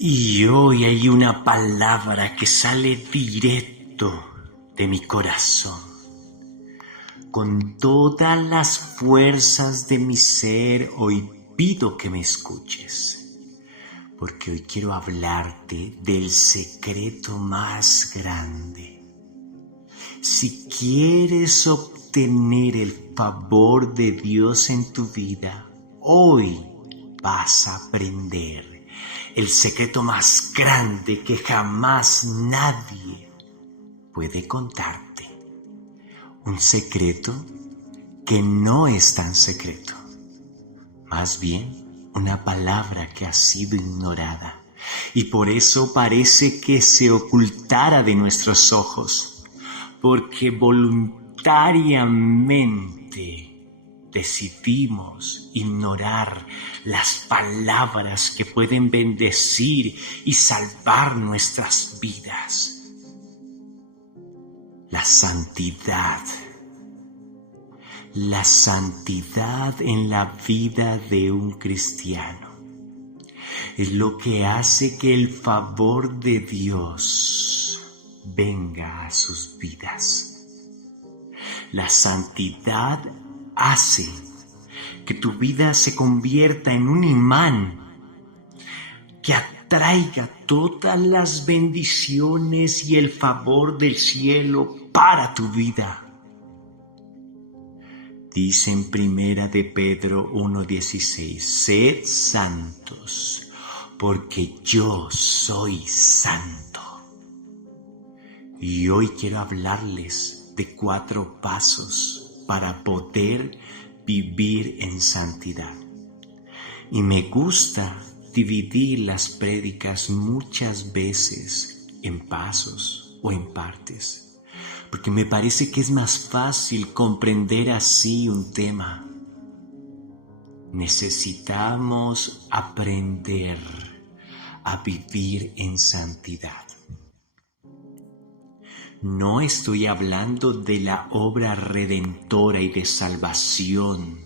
Y hoy hay una palabra que sale directo de mi corazón. Con todas las fuerzas de mi ser, hoy pido que me escuches, porque hoy quiero hablarte del secreto más grande. Si quieres obtener el favor de Dios en tu vida, hoy vas a aprender el secreto más grande que jamás nadie puede contarte. Un secreto que no es tan secreto, más bien una palabra que ha sido ignorada y por eso parece que se ocultara de nuestros ojos, porque voluntariamente decidimos ignorar las palabras que pueden bendecir y salvar nuestras vidas. La santidad en la vida de un cristiano es lo que hace que el favor de Dios venga a sus vidas. La santidad hace que tu vida se convierta en un imán que atraiga todas las bendiciones y el favor del cielo para tu vida. Dice en Primera de Pedro 1:16, sed santos, porque yo soy santo. Y hoy quiero hablarles de 4 pasos para poder vivir en santidad. Y me gusta dividir las prédicas muchas veces en pasos o en partes, porque me parece que es más fácil comprender así un tema. Necesitamos aprender a vivir en santidad. No estoy hablando de la obra redentora y de salvación,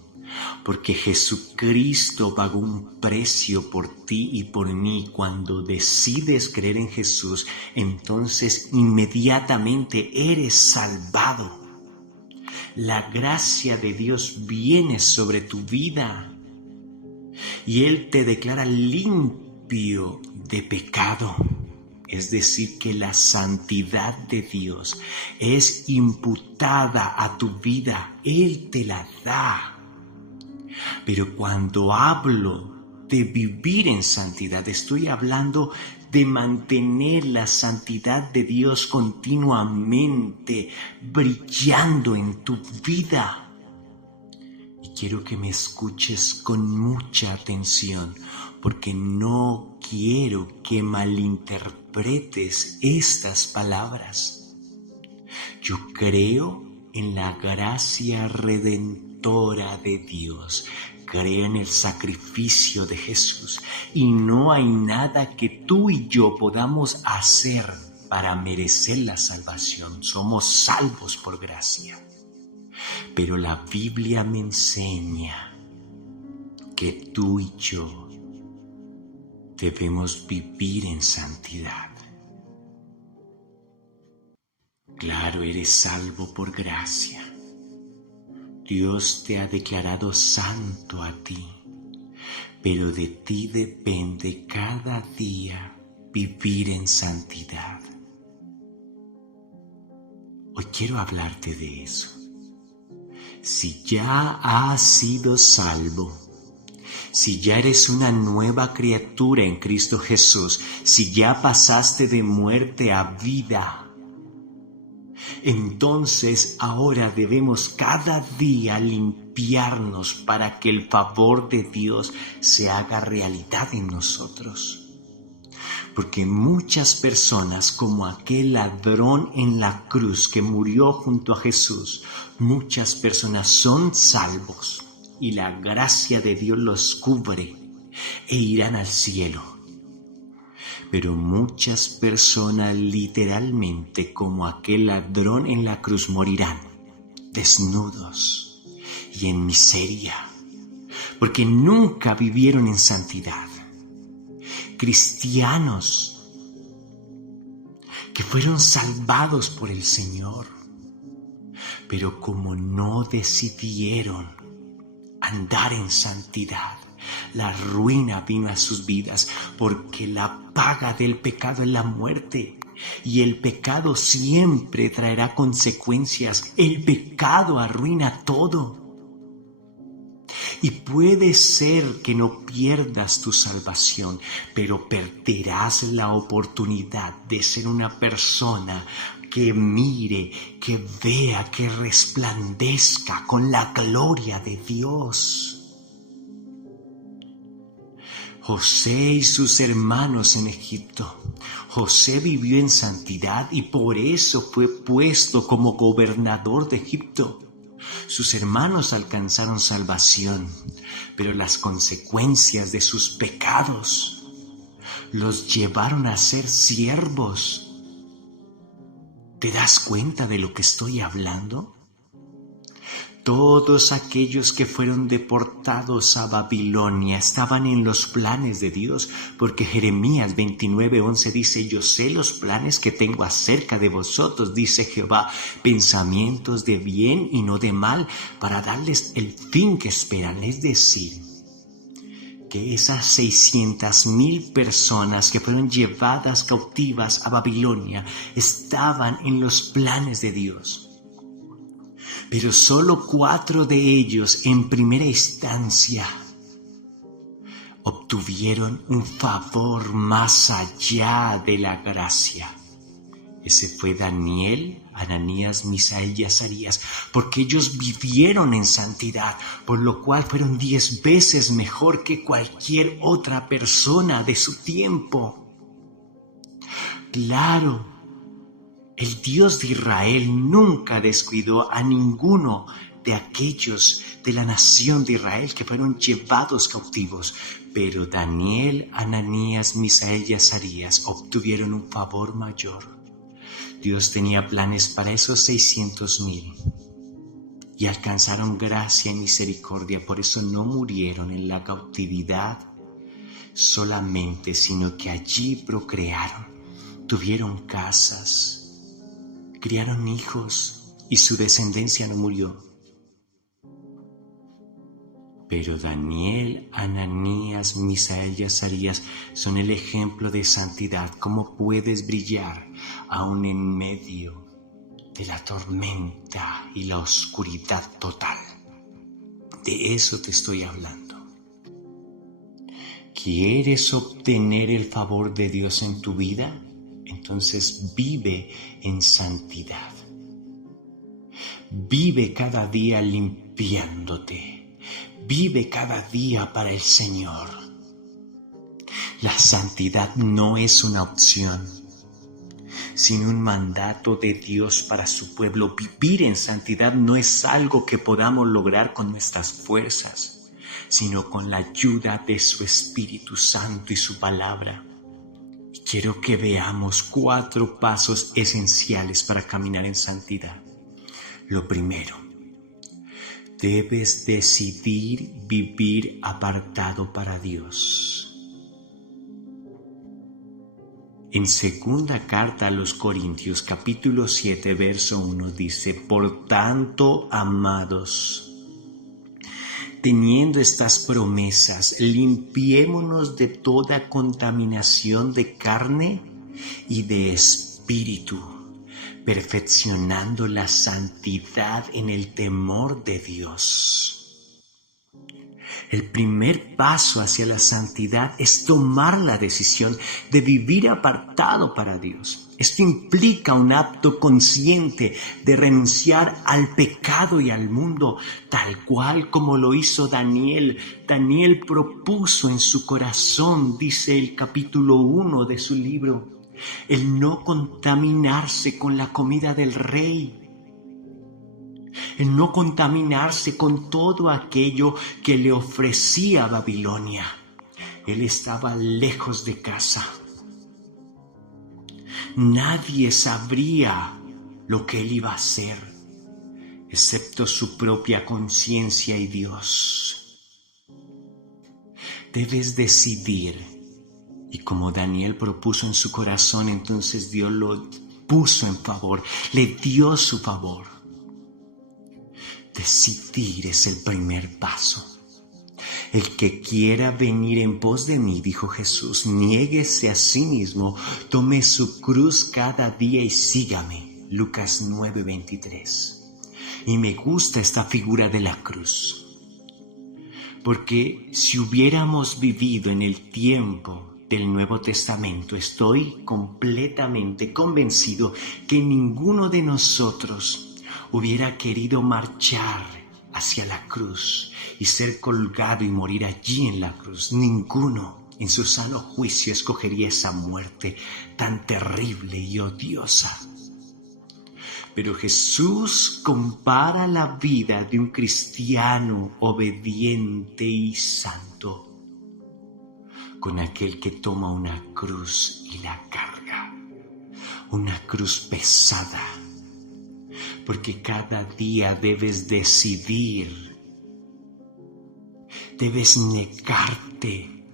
porque Jesucristo pagó un precio por ti y por mí. Cuando decides creer en Jesús, entonces inmediatamente eres salvado. La gracia de Dios viene sobre tu vida y Él te declara limpio de pecado. Es decir, que la santidad de Dios es imputada a tu vida. Él te la da. Pero cuando hablo de vivir en santidad, estoy hablando de mantener la santidad de Dios continuamente brillando en tu vida. Y quiero que me escuches con mucha atención, porque no quiero que malinterpretes estas palabras. Yo creo en la gracia redentora de Dios. Creo en el sacrificio de Jesús y no hay nada que tú y yo podamos hacer para merecer la salvación. Somos salvos por gracia. Pero la Biblia me enseña que tú y yo debemos vivir en santidad. Claro, eres salvo por gracia. Dios te ha declarado santo a ti, pero de ti depende cada día vivir en santidad. Hoy quiero hablarte de eso. Si ya has sido salvo, si ya eres una nueva criatura en Cristo Jesús, si ya pasaste de muerte a vida, entonces ahora debemos cada día limpiarnos para que el favor de Dios se haga realidad en nosotros. Porque muchas personas, como aquel ladrón en la cruz que murió junto a Jesús, muchas personas son salvos y la gracia de Dios los cubre e irán al cielo. Pero muchas personas literalmente, como aquel ladrón en la cruz, morirán desnudos y en miseria, porque nunca vivieron en santidad. cristianos que fueron salvados por el Señor, pero como no decidieron andar en santidad, la ruina vino a sus vidas, porque la paga del pecado es la muerte, y el pecado siempre traerá consecuencias. El pecado arruina todo. Y puede ser que no pierdas tu salvación, pero perderás la oportunidad de ser una persona que mire, que vea, que resplandezca con la gloria de Dios. José y sus hermanos en Egipto. José vivió en santidad y por eso fue puesto como gobernador de Egipto. Sus hermanos alcanzaron salvación, pero las consecuencias de sus pecados los llevaron a ser siervos. ¿Te das cuenta de lo que estoy hablando? Todos aquellos que fueron deportados a Babilonia estaban en los planes de Dios, porque Jeremías 29:11 dice: yo sé los planes que tengo acerca de vosotros, dice Jehová, pensamientos de bien y no de mal, para darles el fin que esperan. Es decir, que esas 600,000 personas que fueron llevadas cautivas a Babilonia estaban en los planes de Dios. Pero solo 4 de ellos en primera instancia obtuvieron un favor más allá de la gracia. Ese fue Daniel, Ananías, Misael y Azarías, porque ellos vivieron en santidad, por lo cual fueron 10 veces mejor que cualquier otra persona de su tiempo. Claro, el Dios de Israel nunca descuidó a ninguno de aquellos de la nación de Israel que fueron llevados cautivos, pero Daniel, Ananías, Misael y Azarías obtuvieron un favor mayor. Dios tenía planes para esos 600,000 y alcanzaron gracia y misericordia, por eso no murieron en la cautividad solamente, sino que allí procrearon, tuvieron casas, criaron hijos y su descendencia no murió. Pero Daniel, Ananías, Misael y Azarías son el ejemplo de santidad. ¿Cómo puedes brillar aún en medio de la tormenta y la oscuridad total? De eso te estoy hablando. ¿Quieres obtener el favor de Dios en tu vida? Entonces vive en santidad. Vive cada día limpiándote. Vive cada día para el Señor. La santidad no es una opción, sino un mandato de Dios para su pueblo. Vivir en santidad no es algo que podamos lograr con nuestras fuerzas, sino con la ayuda de su Espíritu Santo y su palabra. Quiero que veamos 4 pasos esenciales para caminar en santidad. Lo primero, debes decidir vivir apartado para Dios. En segunda carta a los Corintios, capítulo 7, verso 1 dice: por tanto, amados, teniendo estas promesas, limpiémonos de toda contaminación de carne y de espíritu, perfeccionando la santidad en el temor de Dios. El primer paso hacia la santidad es tomar la decisión de vivir apartado para Dios. Esto implica un acto consciente de renunciar al pecado y al mundo, tal cual como lo hizo Daniel. Daniel propuso en su corazón, dice el capítulo 1 de su libro, el no contaminarse con la comida del rey, el no contaminarse con todo aquello que le ofrecía Babilonia. Él estaba lejos de casa. Nadie sabría lo que él iba a hacer, excepto su propia conciencia y Dios. Debes decidir Y como Daniel propuso en su corazón, entonces Dios lo puso en favor, le dio su favor. Decidir es el primer paso. El que quiera venir en pos de mí, dijo Jesús, niéguese a sí mismo, tome su cruz cada día y sígame. Lucas 9:23. Y me gusta esta figura de la cruz, porque si hubiéramos vivido en el tiempo del Nuevo Testamento, estoy completamente convencido que ninguno de nosotros hubiera querido marchar hacia la cruz y ser colgado y morir allí en la cruz. Ninguno en su sano juicio escogería esa muerte tan terrible y odiosa. Pero Jesús compara la vida de un cristiano obediente y santo con aquel que toma una cruz y la carga, una cruz pesada, porque cada día debes decidir, debes negarte,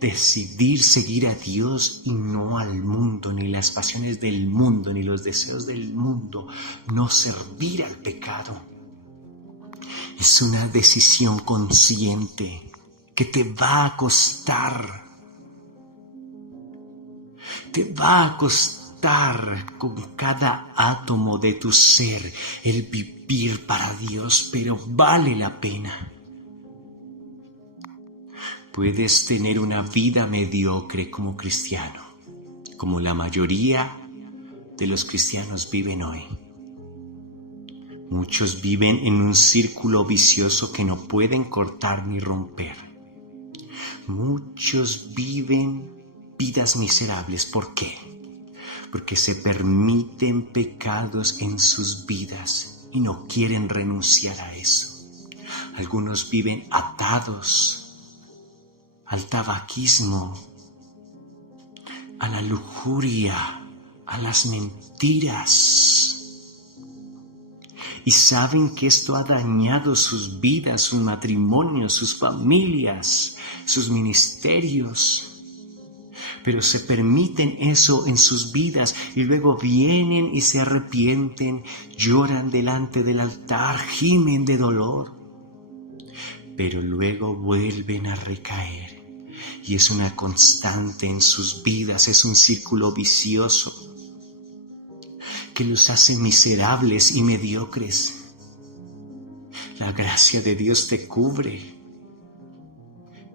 decidir seguir a Dios y no al mundo, ni las pasiones del mundo, ni los deseos del mundo, no servir al pecado. Es una decisión consciente que te va a costar. Te va a costar con cada átomo de tu ser el vivir para Dios, pero vale la pena. Puedes tener una vida mediocre como cristiano, como la mayoría de los cristianos viven hoy. Muchos viven en un círculo vicioso que no pueden cortar ni romper. Muchos viven vidas miserables. ¿Por qué? Porque se permiten pecados en sus vidas y no quieren renunciar a eso. Algunos viven atados al tabaquismo, a la lujuria, a las mentiras. Y saben que esto ha dañado sus vidas, sus matrimonios, sus familias, sus ministerios. Pero se permiten eso en sus vidas y luego vienen y se arrepienten, lloran delante del altar, gimen de dolor. Pero luego vuelven a recaer. Y es una constante en sus vidas, es un círculo vicioso que los hace miserables y mediocres. La gracia de Dios te cubre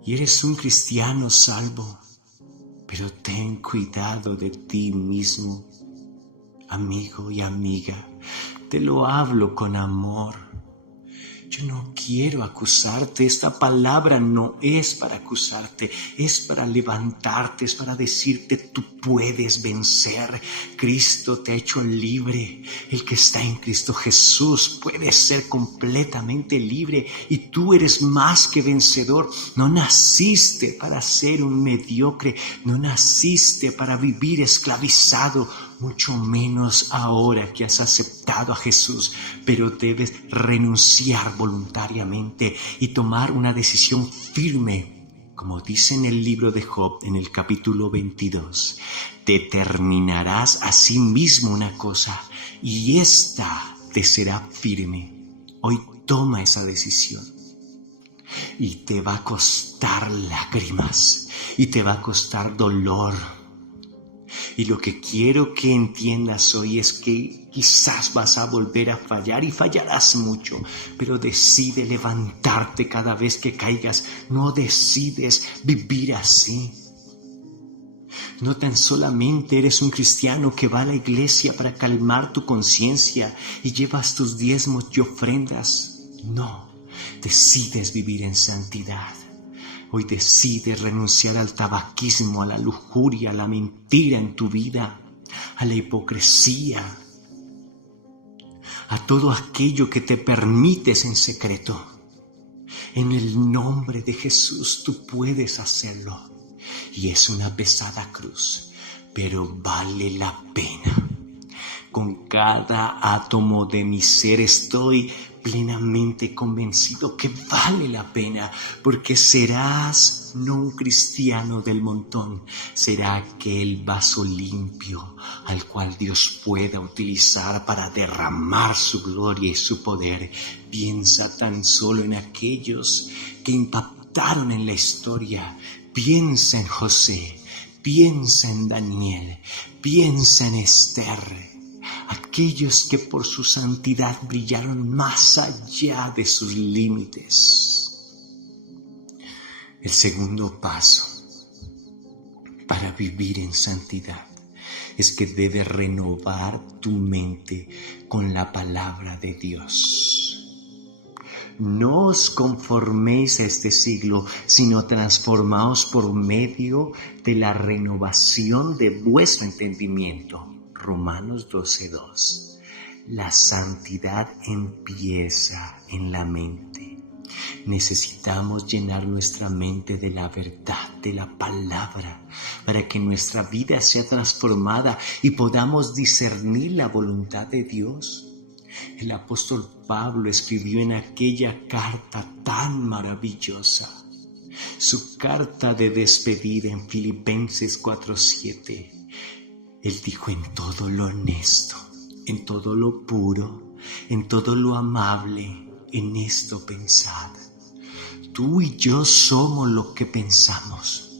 y eres un cristiano salvo, pero ten cuidado de ti mismo, amigo y amiga. Te lo hablo con amor. Yo no quiero acusarte, esta palabra no es para acusarte, es para levantarte, es para decirte tú puedes vencer. Cristo te ha hecho libre, el que está en Cristo Jesús puede ser completamente libre y tú eres más que vencedor. No naciste para ser un mediocre, no naciste para vivir esclavizado, mucho menos ahora que has aceptado a Jesús, pero debes renunciar voluntariamente y tomar una decisión firme, como dice en el libro de Job, en el capítulo 22. Determinarás a sí mismo una cosa y esta te será firme. Hoy toma esa decisión y te va a costar lágrimas y te va a costar dolor. Y lo que quiero que entiendas hoy es que quizás vas a volver a fallar y fallarás mucho, pero decide levantarte cada vez que caigas. No decides vivir así. No tan solamente eres un cristiano que va a la iglesia para calmar tu conciencia y llevas tus diezmos y ofrendas. No, decides vivir en santidad. Hoy decides renunciar al tabaquismo, a la lujuria, a la mentira en tu vida, a la hipocresía, a todo aquello que te permites en secreto. En el nombre de Jesús tú puedes hacerlo. Y es una pesada cruz, pero vale la pena. Con cada átomo de mi ser estoy plenamente convencido que vale la pena, porque serás no un cristiano del montón, será aquel vaso limpio al cual Dios pueda utilizar para derramar su gloria y su poder. Piensa tan solo en aquellos que impactaron en la historia. Piensa en José, piensa en Daniel, piensa en Esther. Aquellos que por su santidad brillaron más allá de sus límites. El segundo paso para vivir en santidad es que debes renovar tu mente con la palabra de Dios. No os conforméis a este siglo, sino transformaos por medio de la renovación de vuestro entendimiento. Romanos 12:2. La santidad empieza en la mente. Necesitamos llenar nuestra mente de la verdad de la palabra para que nuestra vida sea transformada y podamos discernir la voluntad de Dios. El apóstol Pablo escribió en aquella carta tan maravillosa, su carta de despedida en Filipenses 4:7. Él dijo: en todo lo honesto, en todo lo puro, en todo lo amable, en esto pensad. Tú y yo somos lo que pensamos.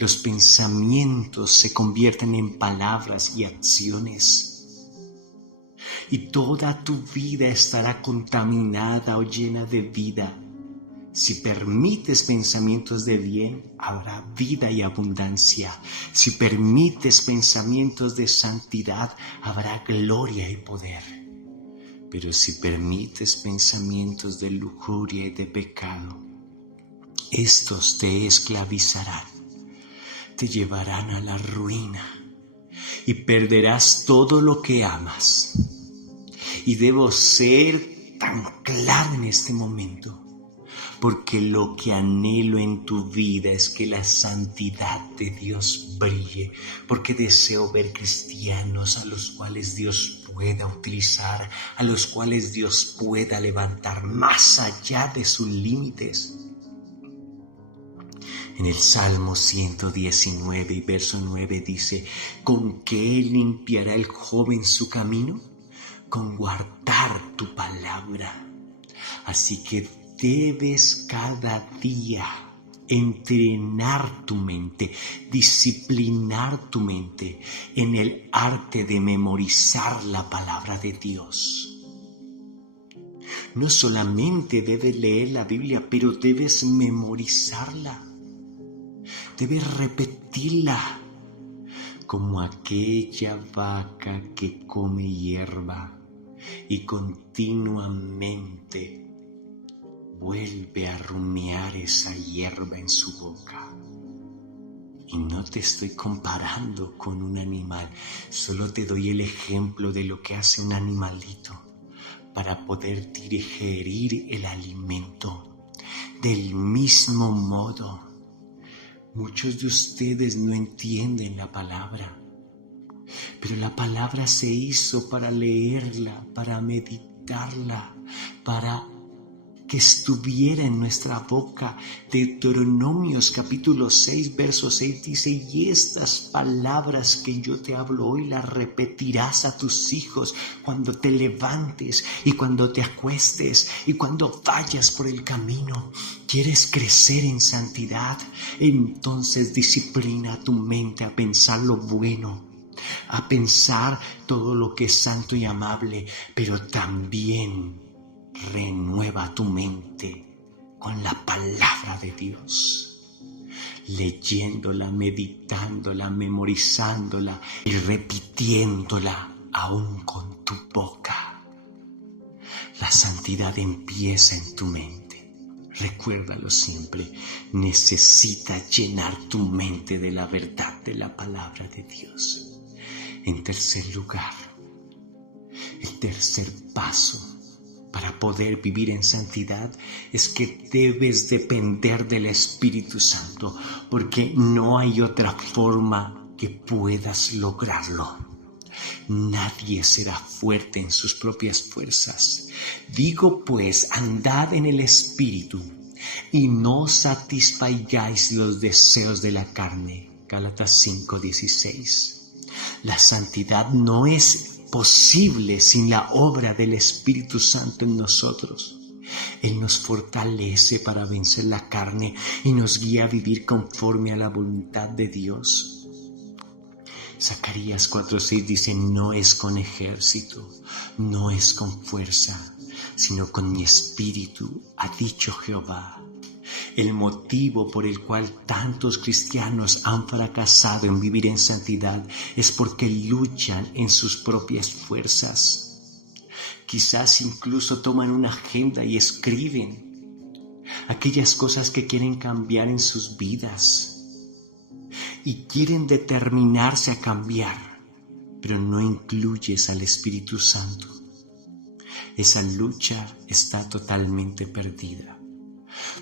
Los pensamientos se convierten en palabras y acciones. Y toda tu vida estará contaminada o llena de vida. Si permites pensamientos de bien, habrá vida y abundancia. Si permites pensamientos de santidad, habrá gloria y poder. Pero si permites pensamientos de lujuria y de pecado, estos te esclavizarán, te llevarán a la ruina y perderás todo lo que amas. Y debo ser tan claro en este momento, porque lo que anhelo en tu vida es que la santidad de Dios brille, porque deseo ver cristianos a los cuales Dios pueda utilizar, a los cuales Dios pueda levantar más allá de sus límites. En el Salmo 119 y verso 9 dice: ¿con qué limpiará el joven su camino? Con guardar tu palabra. Así que debes cada día entrenar tu mente, disciplinar tu mente en el arte de memorizar la palabra de Dios. No solamente debes leer la Biblia, pero debes memorizarla. Debes repetirla como aquella vaca que come hierba y continuamente vuelve a rumiar esa hierba en su boca. Y no te estoy comparando con un animal, solo te doy el ejemplo de lo que hace un animalito para poder digerir el alimento. Del mismo modo, muchos de ustedes no entienden la palabra, pero la palabra se hizo para leerla, para meditarla, para que estuviera en nuestra boca. Deuteronomios capítulo 6, verso 6 dice: y estas palabras que yo te hablo hoy las repetirás a tus hijos cuando te levantes y cuando te acuestes y cuando vayas por el camino. ¿Quieres crecer en santidad? Entonces disciplina tu mente a pensar lo bueno, a pensar todo lo que es santo y amable, pero también renueva tu mente con la palabra de Dios, leyéndola, meditándola, memorizándola y repitiéndola aún con tu boca. La santidad empieza en tu mente. Recuérdalo siempre, necesitas llenar tu mente de la verdad de la palabra de Dios. En tercer lugar, el tercer paso para poder vivir en santidad es que debes depender del Espíritu Santo, porque no hay otra forma que puedas lograrlo. Nadie será fuerte en sus propias fuerzas. Digo pues, andad en el Espíritu y no satisfagáis los deseos de la carne. Gálatas 5:16. La santidad no es posible sin la obra del Espíritu Santo en nosotros. Él nos fortalece para vencer la carne y nos guía a vivir conforme a la voluntad de Dios. Zacarías 4:6 dice: no es con ejército, no es con fuerza, sino con mi espíritu, ha dicho Jehová. El motivo por el cual tantos cristianos han fracasado en vivir en santidad es porque luchan en sus propias fuerzas. Quizás incluso toman una agenda y escriben aquellas cosas que quieren cambiar en sus vidas y quieren determinarse a cambiar, pero no incluyes al Espíritu Santo. Esa lucha está totalmente perdida,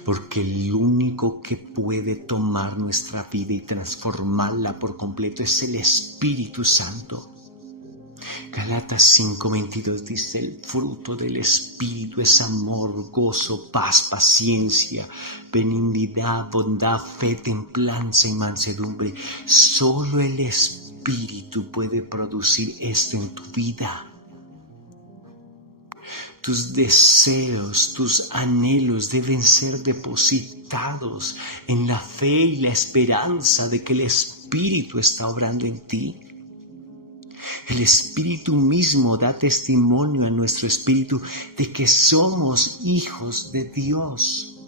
porque el único que puede tomar nuestra vida y transformarla por completo es el Espíritu Santo. Gálatas 5:22 dice: el fruto del Espíritu es amor, gozo, paz, paciencia, benignidad, bondad, fe, templanza y mansedumbre. Solo el Espíritu puede producir esto en tu vida. Tus deseos, tus anhelos deben ser depositados en la fe y la esperanza de que el Espíritu está obrando en ti. El Espíritu mismo da testimonio a nuestro espíritu de que somos hijos de Dios.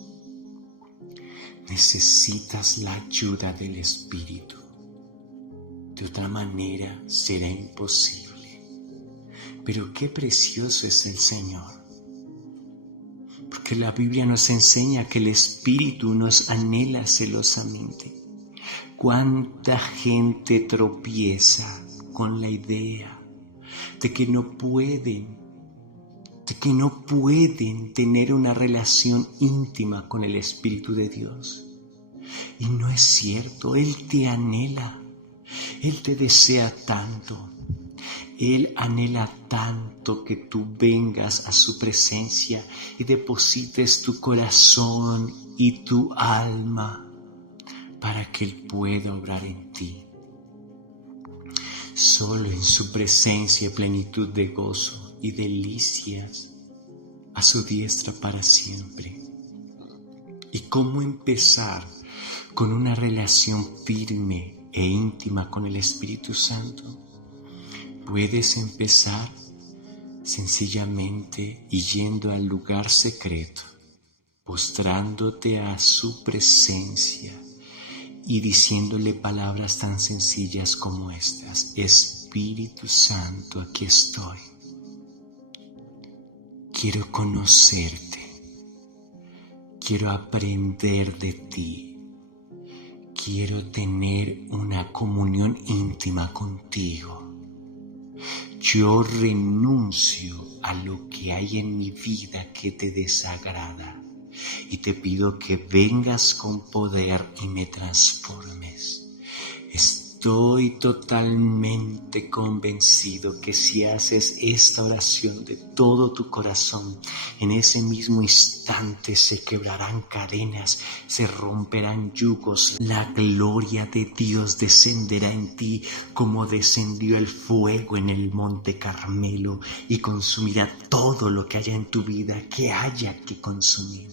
Necesitas la ayuda del Espíritu. De otra manera será imposible. Pero qué precioso es el Señor. Porque la Biblia nos enseña que el Espíritu nos anhela celosamente. ¿Cuánta gente tropieza con la idea de que no pueden tener una relación íntima con el Espíritu de Dios? Y no es cierto. Él te anhela, Él te desea tanto, Él anhela tanto que tú vengas a su presencia y deposites tu corazón y tu alma para que Él pueda obrar en ti. Solo en su presencia plenitud de gozo y delicias a su diestra para siempre. ¿Y cómo empezar con una relación firme e íntima con el Espíritu Santo? Puedes empezar sencillamente yendo al lugar secreto, postrándote a su presencia y diciéndole palabras tan sencillas como estas: Espíritu Santo, aquí estoy. Quiero conocerte. Quiero aprender de ti. Quiero tener una comunión íntima contigo. Yo renuncio a lo que hay en mi vida que te desagrada y te pido que vengas con poder y me transformes. Estoy totalmente convencido que si haces esta oración de todo tu corazón, en ese mismo instante se quebrarán cadenas, se romperán yugos. La gloria de Dios descenderá en ti como descendió el fuego en el monte Carmelo y consumirá todo lo que haya en tu vida que haya que consumir.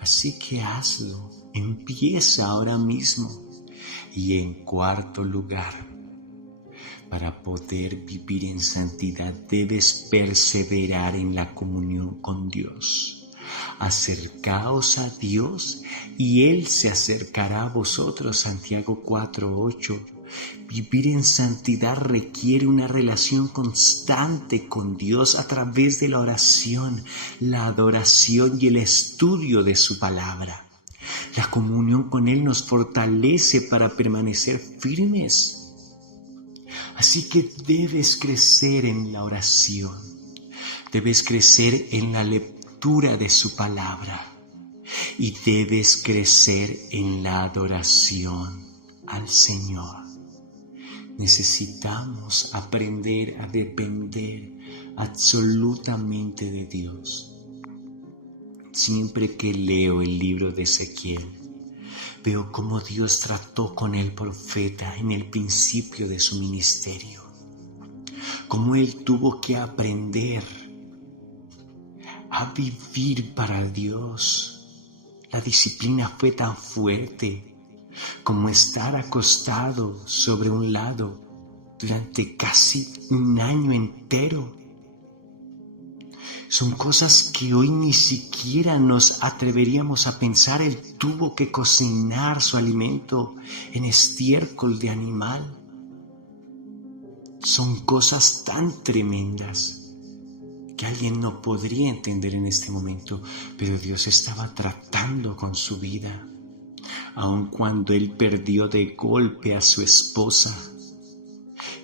Así que hazlo, empieza ahora mismo. Y en cuarto lugar, para poder vivir en santidad debes perseverar en la comunión con Dios. Acercaos a Dios y Él se acercará a vosotros. Santiago 4:8. Vivir en santidad requiere una relación constante con Dios a través de la oración, la adoración y el estudio de su palabra. La comunión con Él nos fortalece para permanecer firmes. Así que debes crecer en la oración, debes crecer en la lectura de su palabra y debes crecer en la adoración al Señor. Necesitamos aprender a depender absolutamente de Dios. Siempre que leo el libro de Ezequiel, veo cómo Dios trató con el profeta en el principio de su ministerio, cómo él tuvo que aprender a vivir para Dios. La disciplina fue tan fuerte como estar acostado sobre un lado durante casi un año entero. Son cosas que hoy ni siquiera nos atreveríamos a pensar. Él tuvo que cocinar su alimento en estiércol de animal. Son cosas tan tremendas que alguien no podría entender en este momento, pero Dios estaba tratando con su vida. Aun cuando él perdió de golpe a su esposa,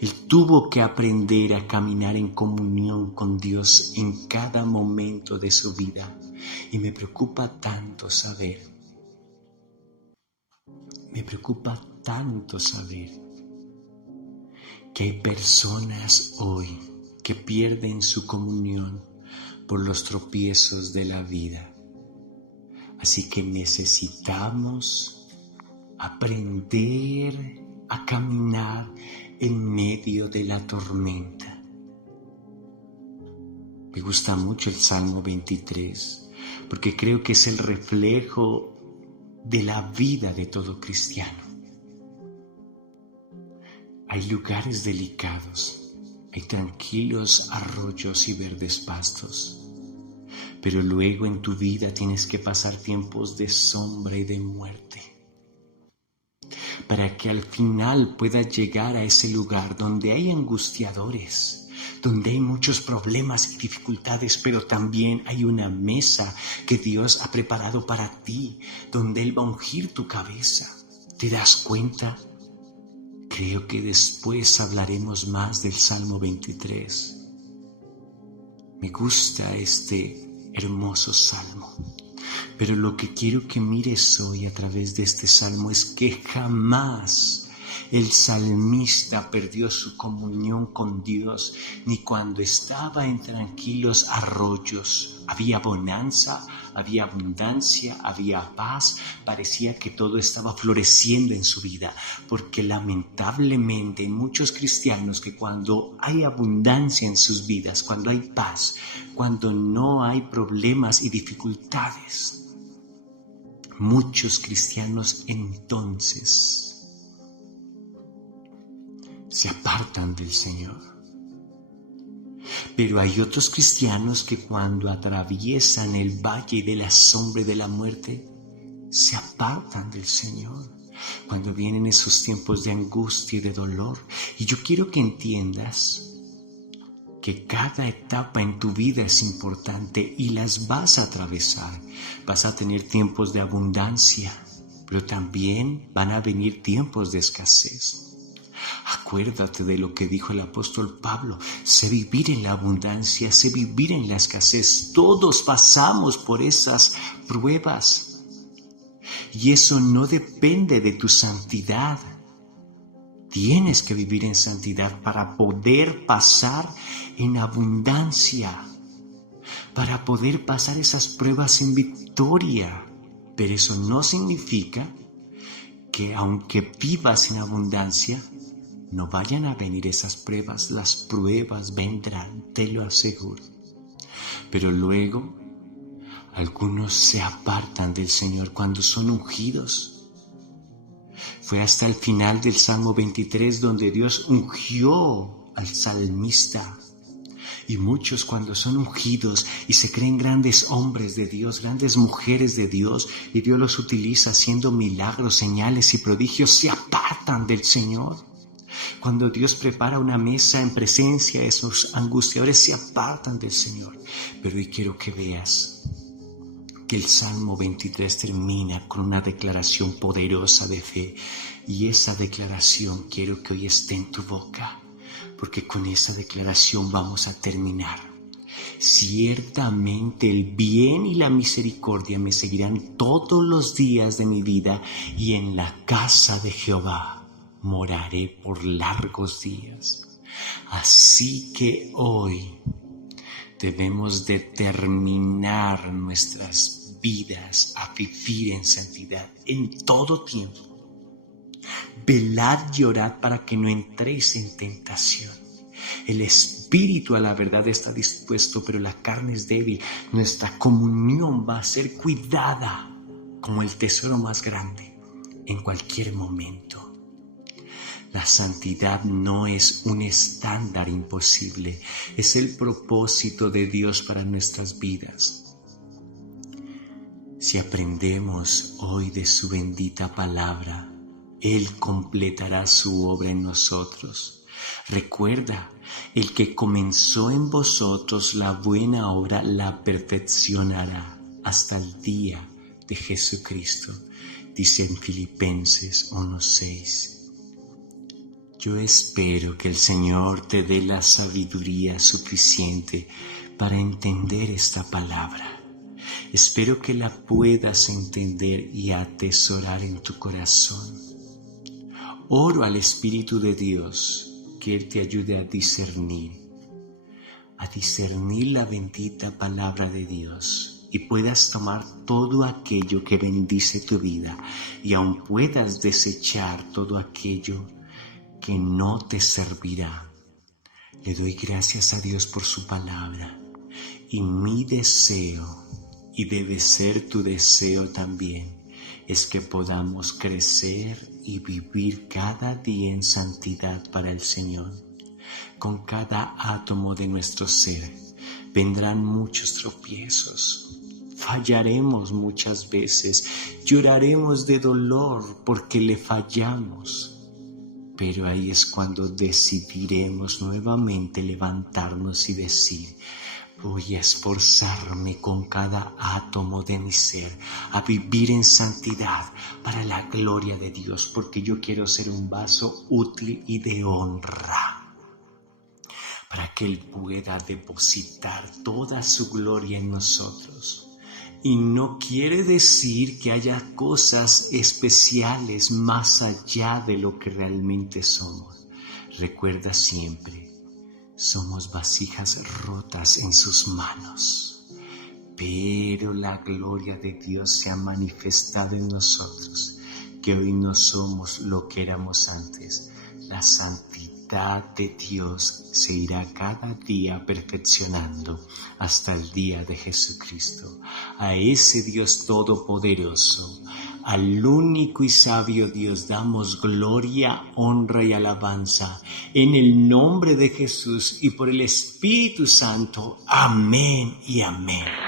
él tuvo que aprender a caminar en comunión con Dios en cada momento de su vida. Y me preocupa tanto saber que hay personas hoy que pierden su comunión por los tropiezos de la vida. Así que necesitamos aprender a caminar en medio de la tormenta. Me gusta mucho el Salmo 23 porque creo que es el reflejo de la vida de todo cristiano. Hay lugares delicados, hay tranquilos arroyos y verdes pastos, pero luego en tu vida tienes que pasar tiempos de sombra y de muerte, para que al final puedas llegar a ese lugar donde hay angustiadores, donde hay muchos problemas y dificultades, pero también hay una mesa que Dios ha preparado para ti, donde Él va a ungir tu cabeza. ¿Te das cuenta? Creo que después hablaremos más del Salmo 23. Me gusta este hermoso salmo. Pero lo que quiero que mires hoy a través de este salmo es que jamás el salmista perdió su comunión con Dios, ni cuando estaba en tranquilos arroyos. Había bonanza, había abundancia, había paz. Parecía que todo estaba floreciendo en su vida, porque lamentablemente hay muchos cristianos que cuando hay abundancia en sus vidas, cuando hay paz, cuando no hay problemas y dificultades, muchos cristianos entonces se apartan del Señor. Pero hay otros cristianos que cuando atraviesan el valle de la sombra y de la muerte, se apartan del Señor. Cuando vienen esos tiempos de angustia y de dolor. Y yo quiero que entiendas que cada etapa en tu vida es importante y las vas a atravesar. Vas a tener tiempos de abundancia, pero también van a venir tiempos de escasez. Acuérdate de lo que dijo el apóstol Pablo: sé vivir en la abundancia, sé vivir en la escasez. Todos pasamos por esas pruebas y eso no depende de tu santidad. Tienes que vivir en santidad para poder pasar en abundancia, para poder pasar esas pruebas en victoria. Pero eso no significa que aunque vivas en abundancia, no vayan a venir esas pruebas. Las pruebas vendrán, te lo aseguro. Pero luego, algunos se apartan del Señor cuando son ungidos. Fue hasta el final del Salmo 23 donde Dios ungió al salmista. Y muchos cuando son ungidos y se creen grandes hombres de Dios, grandes mujeres de Dios, y Dios los utiliza haciendo milagros, señales y prodigios, se apartan del Señor. Cuando Dios prepara una mesa en presencia de esos angustiadores, se apartan del Señor. Pero hoy quiero que veas que el Salmo 23 termina con una declaración poderosa de fe. Y esa declaración quiero que hoy esté en tu boca, porque con esa declaración vamos a terminar. Ciertamente el bien y la misericordia me seguirán todos los días de mi vida, y en la casa de Jehová moraré por largos días. Así que hoy debemos determinar nuestras vidas a vivir en santidad en todo tiempo. Velad y orad para que no entréis en tentación. El espíritu a la verdad está dispuesto, pero la carne es débil. Nuestra comunión va a ser cuidada como el tesoro más grande en cualquier momento. La santidad no es un estándar imposible, es el propósito de Dios para nuestras vidas. Si aprendemos hoy de su bendita palabra, Él completará su obra en nosotros. Recuerda, el que comenzó en vosotros la buena obra la perfeccionará hasta el día de Jesucristo, dice en Filipenses 1:6. Yo espero que el Señor te dé la sabiduría suficiente para entender esta palabra. Espero que la puedas entender y atesorar en tu corazón. Oro al Espíritu de Dios que Él te ayude a discernir la bendita palabra de Dios y puedas tomar todo aquello que bendice tu vida y aún puedas desechar todo aquello que no te servirá. Le doy gracias a Dios por su palabra y mi deseo, y debe ser tu deseo también, es que podamos crecer y vivir cada día en santidad para el Señor. Con cada átomo de nuestro ser vendrán muchos tropiezos, fallaremos muchas veces, lloraremos de dolor porque le fallamos. Pero ahí es cuando decidiremos nuevamente levantarnos y decir: voy a esforzarme con cada átomo de mi ser a vivir en santidad para la gloria de Dios, porque yo quiero ser un vaso útil y de honra, para que Él pueda depositar toda su gloria en nosotros. Y no quiere decir que haya cosas especiales más allá de lo que realmente somos. Recuerda siempre, somos vasijas rotas en sus manos, pero la gloria de Dios se ha manifestado en nosotros, que hoy no somos lo que éramos antes. La santidad de Dios se irá cada día perfeccionando hasta el día de Jesucristo. A ese Dios todopoderoso, al único y sabio Dios, damos gloria, honra y alabanza en el nombre de Jesús y por el Espíritu Santo. Amén y amén.